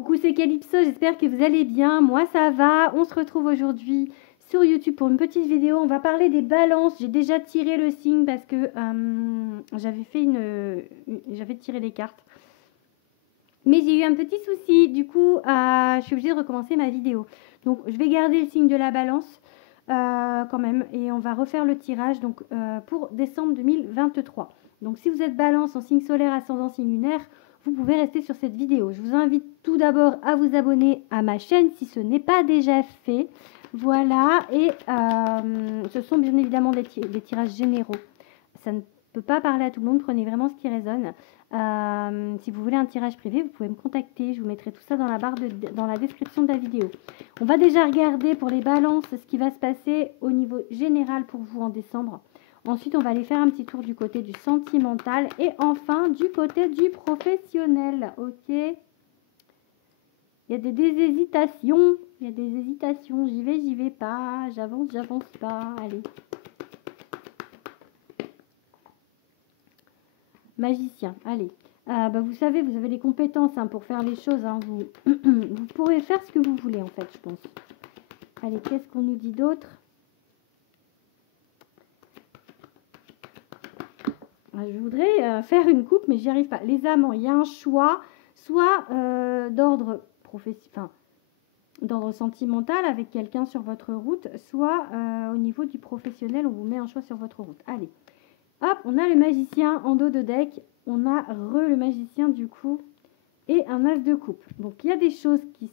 Coucou, c'est Calypso, j'espère que vous allez bien. Moi, ça va. On se retrouve aujourd'hui sur YouTube pour une petite vidéo. On va parler des balances. J'ai déjà tiré le signe parce que j'avais tiré les cartes. Mais j'ai eu un petit souci. Du coup, je suis obligée de recommencer ma vidéo. Donc, je vais garder le signe de la balance quand même. Et on va refaire le tirage donc, pour décembre 2023. Donc, si vous êtes balance en signe solaire, ascendant, signe lunaire, vous pouvez rester sur cette vidéo. Je vous invite tout d'abord à vous abonner à ma chaîne si ce n'est pas déjà fait. Voilà, et ce sont bien évidemment des tirages généraux. Ça ne peut pas parler à tout le monde, prenez vraiment ce qui résonne. Si vous voulez un tirage privé, vous pouvez me contacter. Je vous mettrai tout ça dans la dans la description de la vidéo. On va déjà regarder pour les balances ce qui va se passer au niveau général pour vous en décembre. Ensuite, on va aller faire un petit tour du côté du sentimental et enfin du côté du professionnel. Ok. Il y a des hésitations. Il y a des hésitations. J'y vais pas. J'avance pas. Allez. Magicien, allez. Vous savez, vous avez les compétences pour faire les choses. Vous, vous pourrez faire ce que vous voulez, en fait, je pense. Allez, qu'est-ce qu'on nous dit d'autre? Je voudrais faire une coupe, mais j'y arrive pas. Les amants, il y a un choix, soit d'ordre d'ordre sentimental avec quelqu'un sur votre route, soit au niveau du professionnel, on vous met un choix sur votre route. Allez, hop, on a le magicien en dos de deck, on a le magicien du coup, et un as de coupe. Donc il y a des choses qui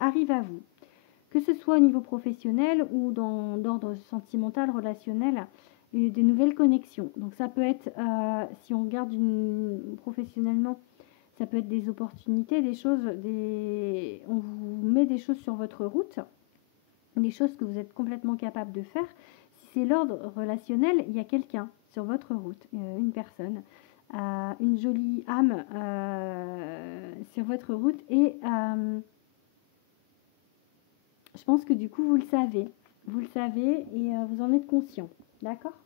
arrivent à vous, que ce soit au niveau professionnel ou d'ordre sentimental, relationnel, des nouvelles connexions. Donc ça peut être, si on regarde professionnellement, ça peut être des opportunités, des choses, on vous met des choses sur votre route, des choses que vous êtes complètement capable de faire. Si c'est l'ordre relationnel, il y a quelqu'un sur votre route, une personne, une jolie âme sur votre route et je pense que du coup vous le savez et vous en êtes conscient, d'accord?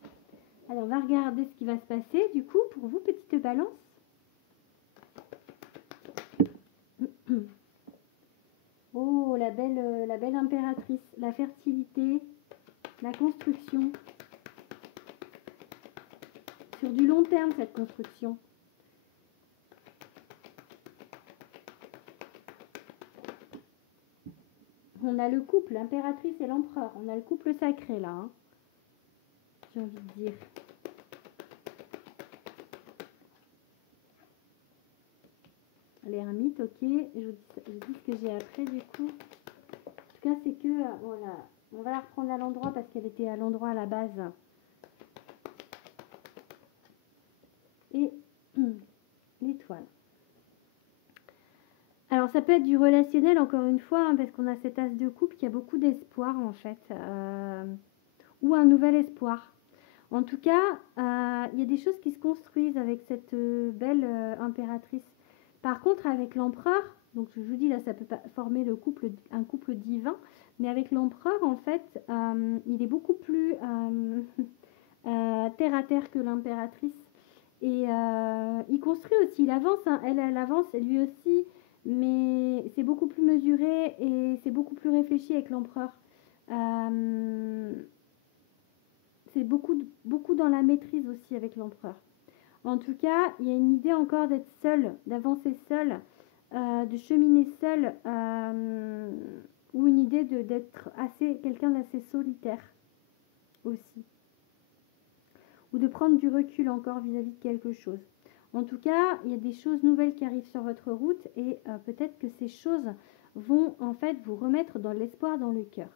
Alors on va regarder ce qui va se passer du coup pour vous, petite balance. Oh, la belle impératrice, la fertilité, la construction. Sur du long terme, cette construction. On a le couple, l'impératrice et l'empereur. On a le couple sacré là. J'ai envie de dire. L'ermite, ok. Je dis ce que j'ai après du coup. En tout cas, c'est que, voilà. On va la reprendre à l'endroit parce qu'elle était à l'endroit à la base. Et l'étoile. Alors, ça peut être du relationnel, encore une fois, parce qu'on a cet as de coupe qui a beaucoup d'espoir, en fait. Ou un nouvel espoir. En tout cas, il y a des choses qui se construisent avec cette belle impératrice. Par contre, avec l'empereur, donc je vous dis là, ça peut pas former un couple divin, mais avec l'empereur, en fait, il est beaucoup plus terre à terre que l'impératrice. Et il construit aussi, il avance, elle avance, lui aussi, mais c'est beaucoup plus mesuré et c'est beaucoup plus réfléchi avec l'empereur. C'est beaucoup dans la maîtrise aussi avec l'empereur. En tout cas, il y a une idée encore d'être seul, d'avancer seul, de cheminer seul, ou une idée d'être quelqu'un d'assez solitaire aussi. Ou de prendre du recul encore vis-à-vis de quelque chose. En tout cas, il y a des choses nouvelles qui arrivent sur votre route et peut-être que ces choses vont en fait vous remettre dans l'espoir dans le cœur.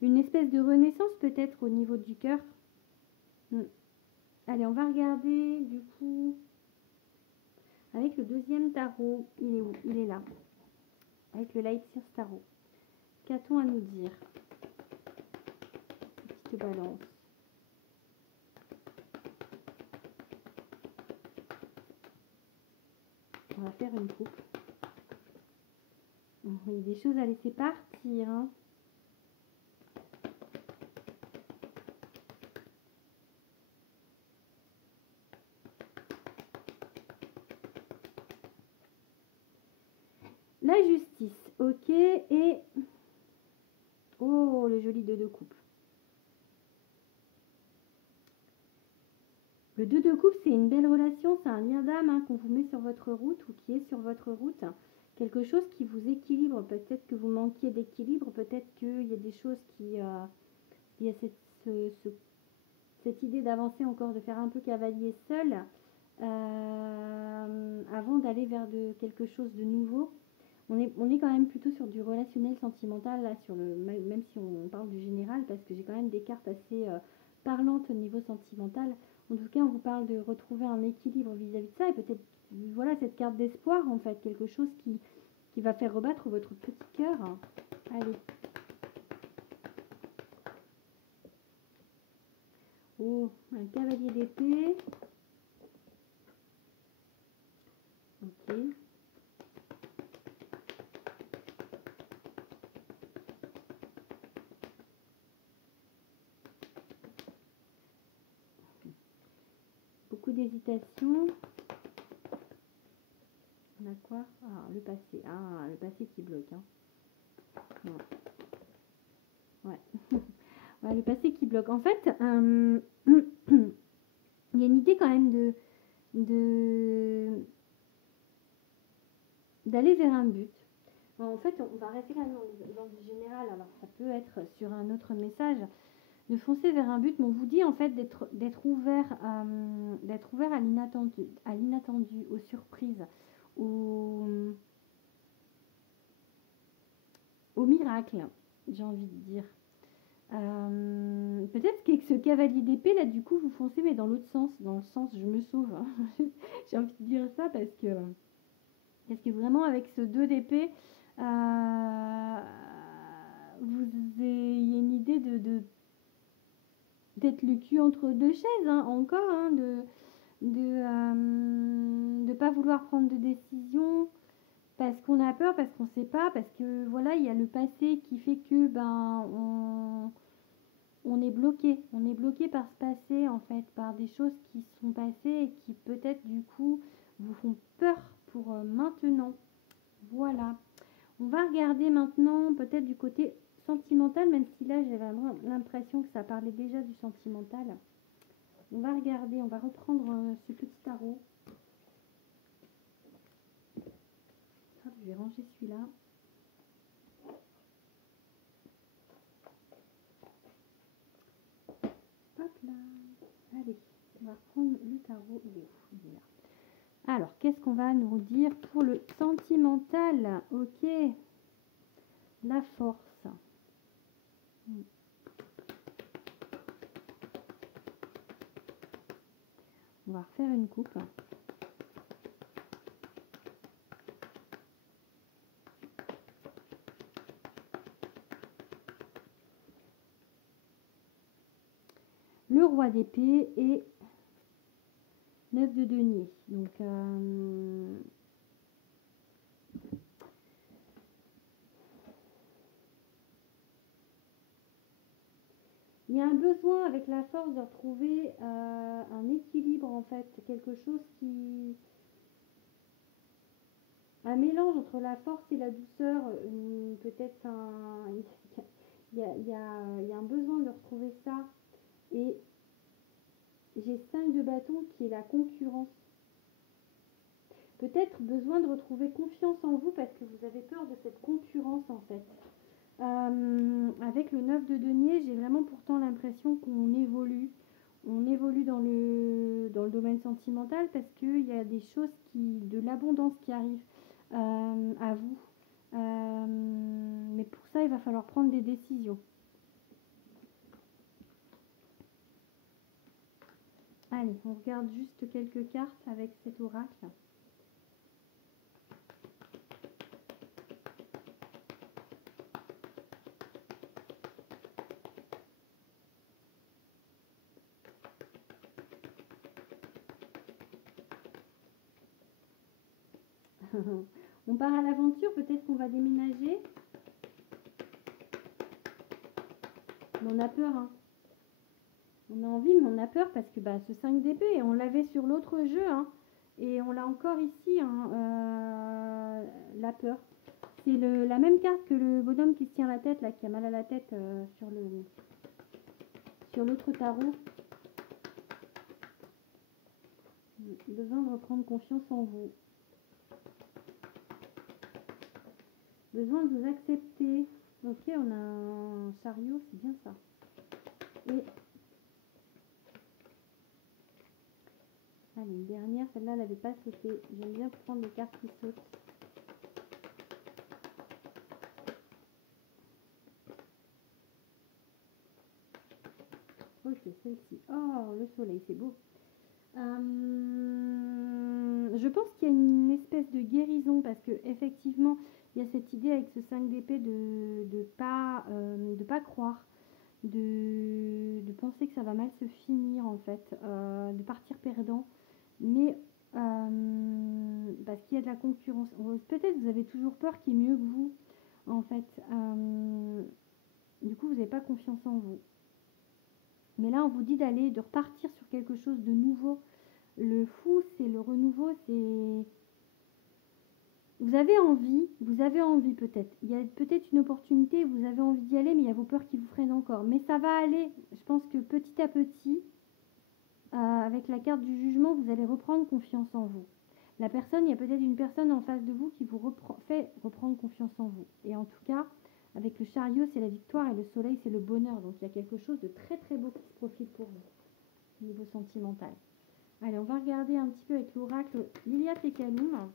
Une espèce de renaissance peut-être au niveau du cœur. Allez, on va regarder du coup avec le deuxième tarot. Il est où? Il est là. Avec le Light Seers Tarot. Qu'a-t-on à nous dire? Petite balance. On va faire une coupe. Il y a des choses à laisser partir. La justice, ok, et... Oh, le joli 2 de coupe. Le 2 de coupe, c'est une belle relation, c'est un lien d'âme hein, qu'on vous met sur votre route ou qui est sur votre route. Quelque chose qui vous équilibre, peut-être que vous manquiez d'équilibre, peut-être qu'il y a des choses qui... il y a cette idée d'avancer encore, de faire un peu cavalier seul, avant d'aller vers quelque chose de nouveau. On est quand même plutôt sur du relationnel sentimental, là, même si on parle du général, parce que j'ai quand même des cartes assez parlantes au niveau sentimental. En tout cas, on vous parle de retrouver un équilibre vis-à-vis de ça, et peut-être, voilà, cette carte d'espoir, en fait, quelque chose qui va faire rebattre votre petit cœur. Allez. Oh, un cavalier d'épée. Ok. Beaucoup d'hésitation. On a quoi? Ah, le passé. Ah, le passé qui bloque. Hein. Ouais. Ouais, le passé qui bloque. En fait, il y a une idée quand même de d'aller vers un but. En fait, on va rester quand même dans le général. Alors, ça peut être sur un autre message. De foncer vers un but, mais on vous dit en fait d'être ouvert à l'inattendu, aux surprises, au miracle, j'ai envie de dire. Peut-être qu'avec ce cavalier d'épée là, du coup, vous foncez, mais dans l'autre sens, dans le sens je me sauve. J'ai envie de dire ça parce que vraiment avec ce 2 d'épée, vous ayez une idée d'être le cul entre deux chaises, hein, encore, hein, de pas vouloir prendre de décision parce qu'on a peur, parce qu'on sait pas, parce que voilà, il y a le passé qui fait que ben on est bloqué par ce passé en fait, par des choses qui sont passées et qui peut-être du coup vous font peur pour maintenant. Voilà. On va regarder maintenant peut-être du côté sentimental, même si là j'ai vraiment l'impression que ça parlait déjà du sentimental. On va regarder, on va reprendre ce petit tarot. Hop, je vais ranger celui-là. Hop là. Allez, on va reprendre le tarot. Il est où? Il est là. Alors, qu'est-ce qu'on va nous dire pour le sentimental? Ok. La force. On va refaire une coupe. Le roi d'épée et 9 de denier. Donc, il y a un besoin avec la force de retrouver un équilibre en fait, quelque chose qui... Un mélange entre la force et la douceur, peut-être un... il y a un besoin de retrouver ça. Et j'ai 5 de bâton qui est la concurrence. Peut-être besoin de retrouver confiance en vous parce que vous avez peur de cette concurrence en fait. Avec le 9 de denier, j'ai vraiment pourtant l'impression qu'on évolue. On évolue dans le domaine sentimental parce qu'il y a des choses de l'abondance qui arrive à vous. Mais pour ça, il va falloir prendre des décisions. Allez, on regarde juste quelques cartes avec cet oracle. On part à l'aventure, peut-être qu'on va déménager. Mais on a peur, hein. On a envie, mais on a peur parce que ce 5 d'épée, on l'avait sur l'autre jeu, hein, et on l'a encore ici, hein, la peur. C'est la même carte que le bonhomme qui se tient la tête, là, qui a mal à la tête sur l'autre tarot. Besoin de reprendre confiance en vous. Besoin de vous accepter. Ok, on a un chariot, c'est bien ça. Et allez, une dernière, celle-là, elle n'avait pas sauté. J'aime bien prendre les cartes qui sautent. Ok, celle-ci. Oh, le soleil, c'est beau. Je pense qu'il y a une espèce de guérison parce que effectivement, il y a cette idée avec ce 5 d'épée de pas croire, de penser que ça va mal se finir en fait, de partir perdant. Mais parce qu'il y a de la concurrence. Peut-être vous avez toujours peur qu'il y ait mieux que vous en fait. Du coup, vous n'avez pas confiance en vous. Mais là, on vous dit d'aller, de repartir sur quelque chose de nouveau. Le fou, c'est le renouveau, c'est... Vous avez envie peut-être. Il y a peut-être une opportunité, vous avez envie d'y aller, mais il y a vos peurs qui vous freinent encore. Mais ça va aller. Je pense que petit à petit, avec la carte du jugement, vous allez reprendre confiance en vous. La personne, il y a peut-être une personne en face de vous qui vous fait reprendre confiance en vous. Et en tout cas, avec le chariot, c'est la victoire et le soleil, c'est le bonheur. Donc il y a quelque chose de très très beau qui se profile pour vous, au niveau sentimental. Allez, on va regarder un petit peu avec l'oracle Liliath et Kaloum.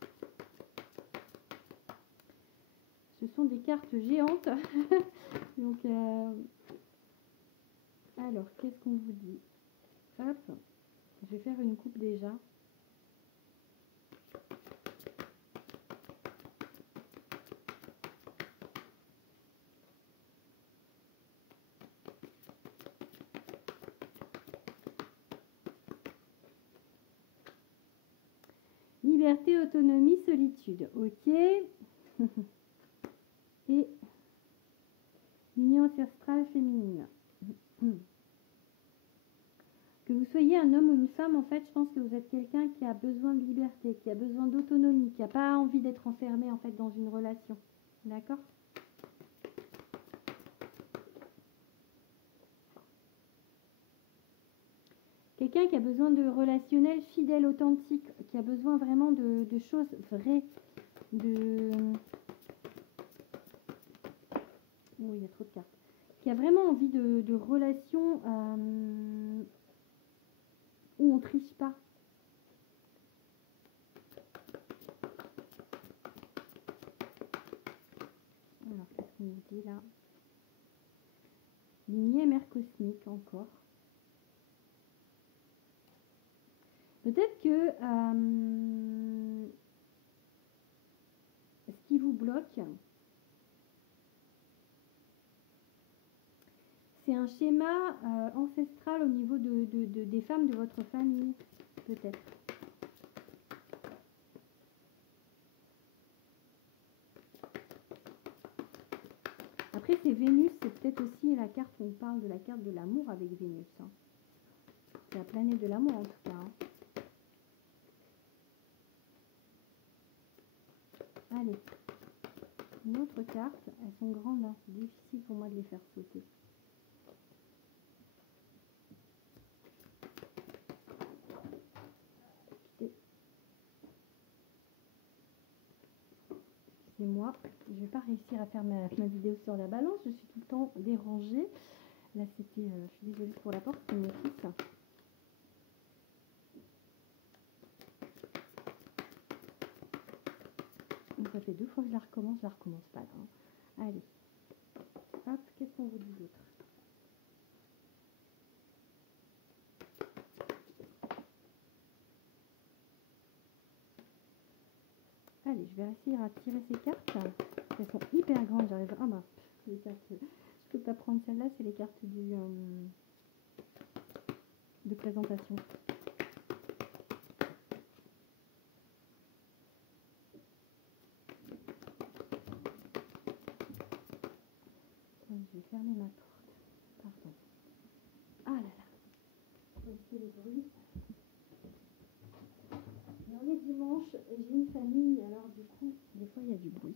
Ce sont des cartes géantes. Donc, alors, qu'est-ce qu'on vous dit? Hop, je vais faire une coupe déjà. Liberté, autonomie, solitude. Ok. Et l'union ancestrale féminine. Que vous soyez un homme ou une femme, en fait, je pense que vous êtes quelqu'un qui a besoin de liberté, qui a besoin d'autonomie, qui n'a pas envie d'être enfermé, en fait, dans une relation. D'accord? Quelqu'un qui a besoin de relationnel fidèle, authentique, qui a besoin vraiment de choses vraies, Oh, il y a trop de cartes. Qui a vraiment envie de relations où on triche pas. Alors, qu'est-ce qu'on nous dit là? Lignée mère cosmique encore. Peut-être que ce qui vous bloque, c'est un schéma ancestral au niveau des femmes de votre famille, peut-être. Après, c'est Vénus, c'est peut-être aussi la carte, on parle de la carte de l'amour avec Vénus. Hein. C'est la planète de l'amour en tout cas. Hein. Allez, une autre carte, elles sont grandes, hein. C'est difficile pour moi de les faire sauter. Excusez-moi, je ne vais pas réussir à faire ma vidéo sur la balance, je suis tout le temps dérangée. Là c'était, je suis désolée pour la porte, c'est mon fils. Donc, ça fait 2 fois que je la recommence pas là. Hein. Allez, hop, qu'est-ce qu'on vous dit d'autre? Allez, je vais réussir à tirer ces cartes. Elles sont hyper grandes, j'arrive. Ah bah, les cartes. Je peux pas prendre celle-là, c'est les cartes de présentation. Je vais fermer ma porte. Pardon. Ah là là. Je vais éviter les bruits. Et on est dimanche et j'ai une famille, alors du coup, des fois il y a du bruit.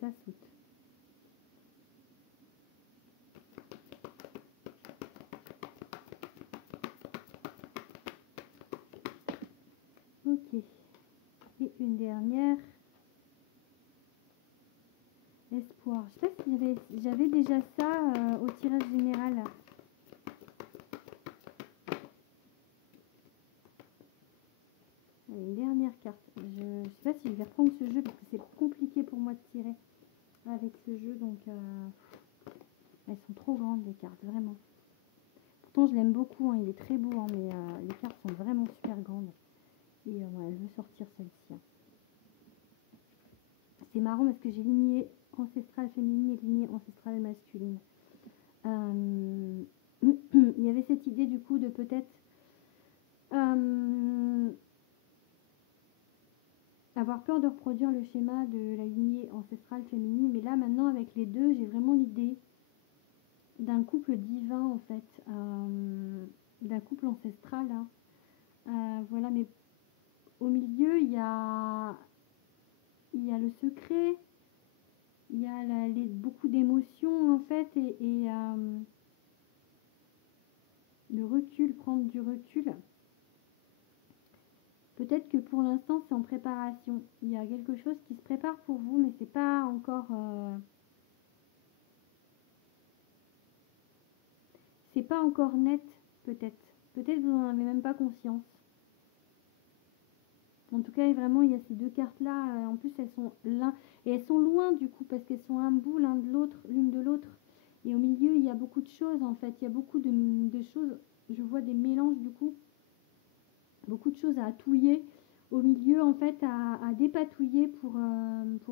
ça saute. Ok. Et une dernière. Espoir. Je sais pas si j'avais déjà ça au tirage général. Allez, une dernière carte. Je ne sais pas si je vais reprendre ce jeu parce que c'est compliqué pour moi de tirer avec ce jeu. Donc, elles sont trop grandes les cartes, vraiment. Pourtant, je l'aime beaucoup. Hein, il est très beau, hein, mais les cartes sont vraiment super grandes. Et ouais, elle veut sortir celle-ci. Hein. C'est marrant parce que j'ai lignée ancestrale féminine et lignée ancestrale masculine. Il y avait cette idée du coup de peut-être avoir peur de reproduire le schéma de la lignée ancestrale féminine, mais là maintenant avec les deux, j'ai vraiment l'idée d'un couple divin en fait, d'un couple ancestral. Hein. Voilà, mais au milieu il y a le secret, il y a beaucoup d'émotions en fait et le recul, prendre du recul. Peut-être que pour l'instant c'est en préparation. Il y a quelque chose qui se prépare pour vous, mais c'est pas encore net, peut-être. Peut-être vous n'en avez même pas conscience. En tout cas, vraiment, il y a ces deux cartes-là. En plus, elles sont là. Et elles sont loin, du coup, parce qu'elles sont un bout l'une de l'autre. Et au milieu, il y a beaucoup de choses, en fait. Il y a beaucoup de choses. Je vois des mélanges, du coup. Beaucoup de choses à touiller. Au milieu, en fait, à dépatouiller pour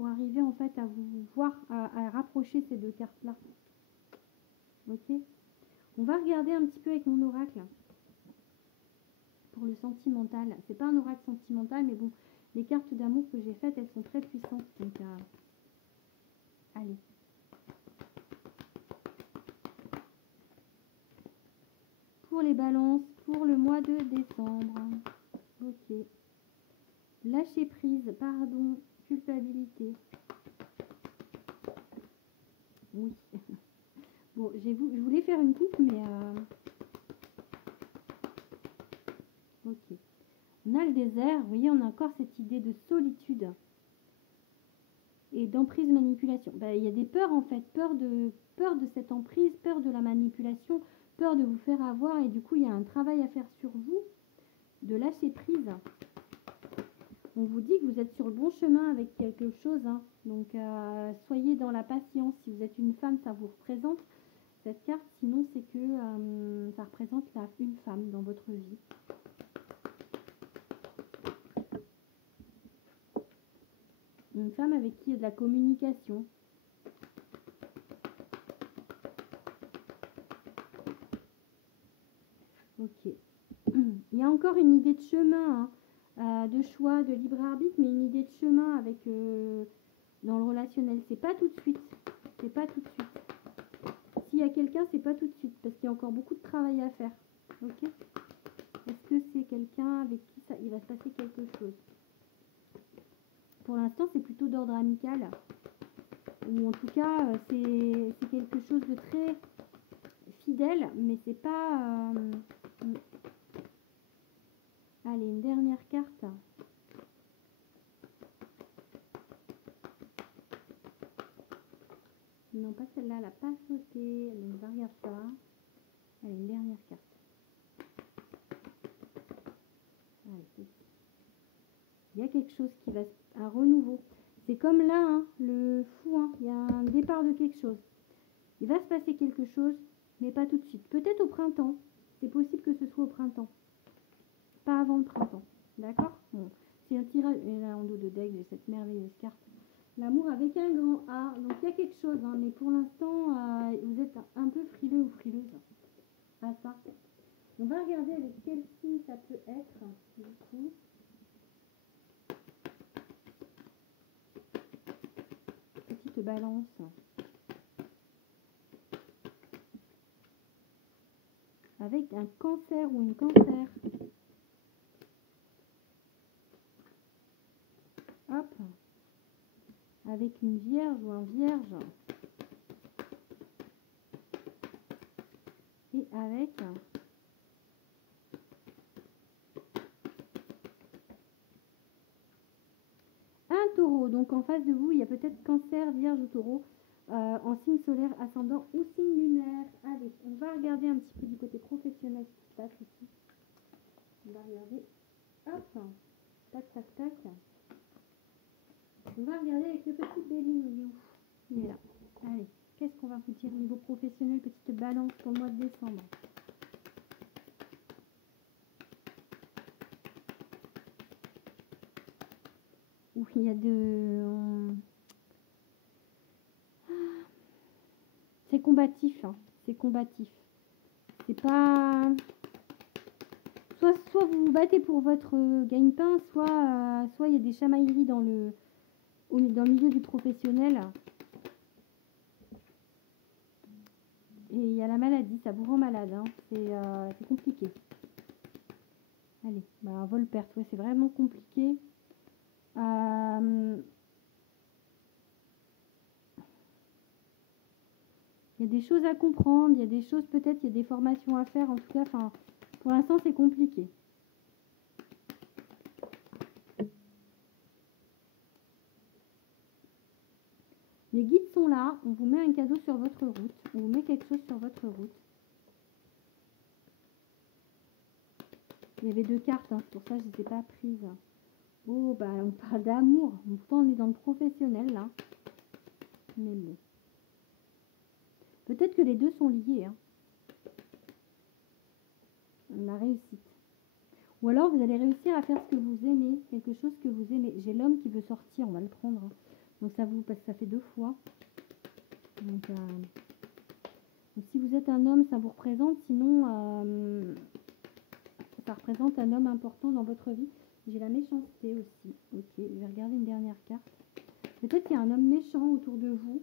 arriver, en fait, à vous voir, à rapprocher ces deux cartes-là. Ok ? On va regarder un petit peu avec mon oracle. Pour le sentimental. C'est pas un oracle sentimental, mais bon, les cartes d'amour que j'ai faites, elles sont très puissantes. Donc, allez. Pour les balances, pour le mois de décembre. Ok. Lâcher prise, pardon, culpabilité. Oui. Bon, je voulais faire une coupe, mais... Ok. On a le désert, vous voyez, on a encore cette idée de solitude et d'emprise manipulation. Ben, il y a des peurs en fait, peur de cette emprise, peur de la manipulation, peur de vous faire avoir et du coup il y a un travail à faire sur vous, de lâcher prise. On vous dit que vous êtes sur le bon chemin avec quelque chose, hein. Donc soyez dans la patience. Si vous êtes une femme, ça vous représente cette carte, sinon c'est que ça représente une femme dans votre vie. Une femme avec qui il y a de la communication. Ok. Il y a encore une idée de chemin, hein, de choix, de libre arbitre, mais une idée de chemin avec dans le relationnel. C'est pas tout de suite. C'est pas tout de suite. S'il y a quelqu'un, c'est pas tout de suite, parce qu'il y a encore beaucoup de travail à faire. Ok. Est-ce que c'est quelqu'un avec qui il va se passer quelque chose? Pour l'instant, c'est plutôt d'ordre amical. Ou en tout cas, c'est quelque chose de très fidèle, mais c'est pas... Allez, une dernière carte. Non, pas celle-là, elle n'a pas sauté. Donc, on regarde ça. Allez, une dernière carte. Allez, il y a quelque chose qui va... Un renouveau. C'est comme là, hein, le fou. Hein, il y a un départ de quelque chose. Il va se passer quelque chose, mais pas tout de suite. Peut-être au printemps. C'est possible que ce soit au printemps. Pas avant le printemps. D'accord? Bon. C'est un tirage. Et là, en dos de deck, j'ai cette merveilleuse carte. L'amour avec un grand A. Donc, il y a quelque chose. Hein, mais pour l'instant, vous êtes un peu frileux ou frileuse à ça. On va regarder avec quel signe ça peut être. Du coup. Petite balance. Avec un cancer ou une cancer. Hop. avec une vierge ou un vierge. Et avec un taureau. Donc en face de vous, il y a peut-être cancer, vierge ou taureau en signe solaire, ascendant ou signe lunaire. Allez, on va regarder un petit peu du côté professionnel ce qui se passe ici. On va regarder. Hop, tac, tac, tac. On va regarder avec le petit Bélier. Il est là. Allez, qu'est-ce qu'on va vous dire au niveau professionnel, petite balance pour le mois de décembre? Oui, il y a c'est combatif, hein. C'est combatif. C'est pas... Soit vous vous battez pour votre gagne-pain, soit il y a des chamailleries dans le milieu du professionnel. Et il y a la maladie, ça vous rend malade, hein. C'est compliqué. Allez, bah, vol-perte, ouais, c'est vraiment compliqué. Il y a des choses à comprendre, il y a des choses peut-être, il y a des formations à faire. En tout cas, enfin, pour l'instant, c'est compliqué. Les guides sont là, on vous met un cadeau sur votre route, on vous met quelque chose sur votre route. Il y avait 2 cartes, hein, c'est pour ça que je ne les ai pas prises. Oh, bah on parle d'amour, pourtant on est dans le professionnel là. Mais bon. Peut-être que les deux sont liés. Hein. La réussite. Ou alors vous allez réussir à faire ce que vous aimez, quelque chose que vous aimez. J'ai l'homme qui veut sortir, on va le prendre. Hein. Donc ça vous, parce que ça fait 2 fois. Donc si vous êtes un homme, ça vous représente. Sinon, ça représente un homme important dans votre vie. J'ai la méchanceté aussi. Ok, je vais regarder une dernière carte. Peut-être qu'il y a un homme méchant autour de vous.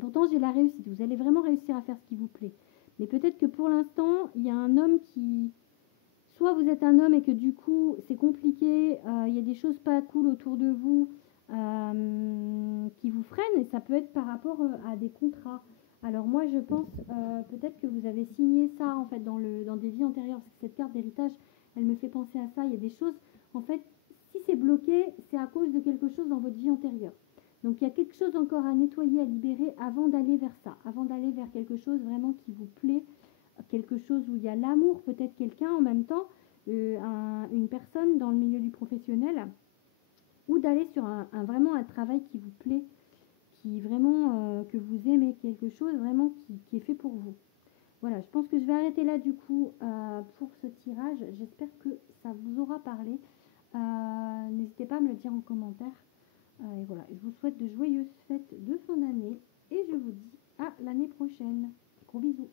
Pourtant, j'ai la réussite. Vous allez vraiment réussir à faire ce qui vous plaît. Mais peut-être que pour l'instant, il y a un homme qui... Soit vous êtes un homme et que du coup, c'est compliqué, il y a des choses pas cool autour de vous qui vous freinent. Et ça peut être par rapport à des contrats. Alors moi, je pense peut-être que vous avez signé ça en fait dans des vies antérieures. Parce que cette carte d'héritage, elle me fait penser à ça. Il y a des choses, en fait, si c'est bloqué, c'est à cause de quelque chose dans votre vie antérieure. Donc il y a quelque chose encore à nettoyer, à libérer avant d'aller vers ça, avant d'aller vers quelque chose vraiment qui vous plaît, quelque chose où il y a l'amour, peut-être quelqu'un en même temps, une personne dans le milieu du professionnel, ou d'aller sur vraiment un travail qui vous plaît, qui vraiment que vous aimez, quelque chose vraiment qui est fait pour vous. Voilà, je pense que je vais arrêter là du coup pour ce tirage. J'espère que ça vous aura parlé. N'hésitez pas à me le dire en commentaire. Et voilà, je vous souhaite de joyeuses fêtes de fin d'année et je vous dis à l'année prochaine. Gros bisous.